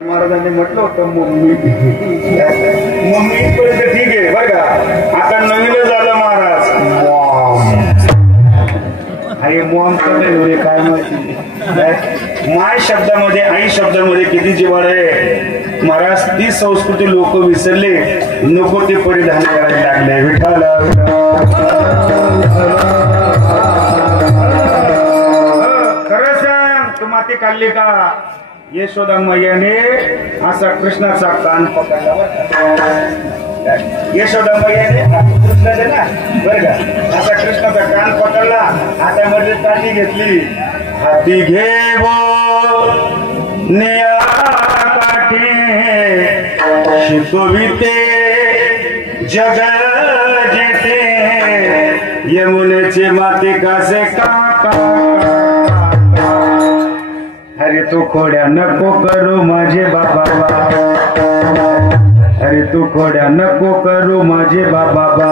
महाराजांनी म्हटलं होतं मम्मी पर्यंत ठीक आहे बरं का. आता नवीनच झालं महाराज अरे मॉम काय काय माहिती. माय शब्दामध्ये आई शब्दामध्ये किती जिव्हाळ आहे महाराज. ती संस्कृती लोक विसरले, नको ते परिधान करायला लागले. विठाल खरं सांग तू माती काढली का. यशोदा मैयाने असा कृष्णाचा कान पकडला. यशोदा मैयाने कृष्णाचे ना बरं का असा कृष्णाचा कान पकडला. हातामध्ये ताटी घेतली. हाती घे निया काठी शिकविते जग जेते यमुनेचे माते कासे काका. अरे तू खोड्या नको करू माझे बाबा. अरे तू खोड्या नको करू माझे बाबा.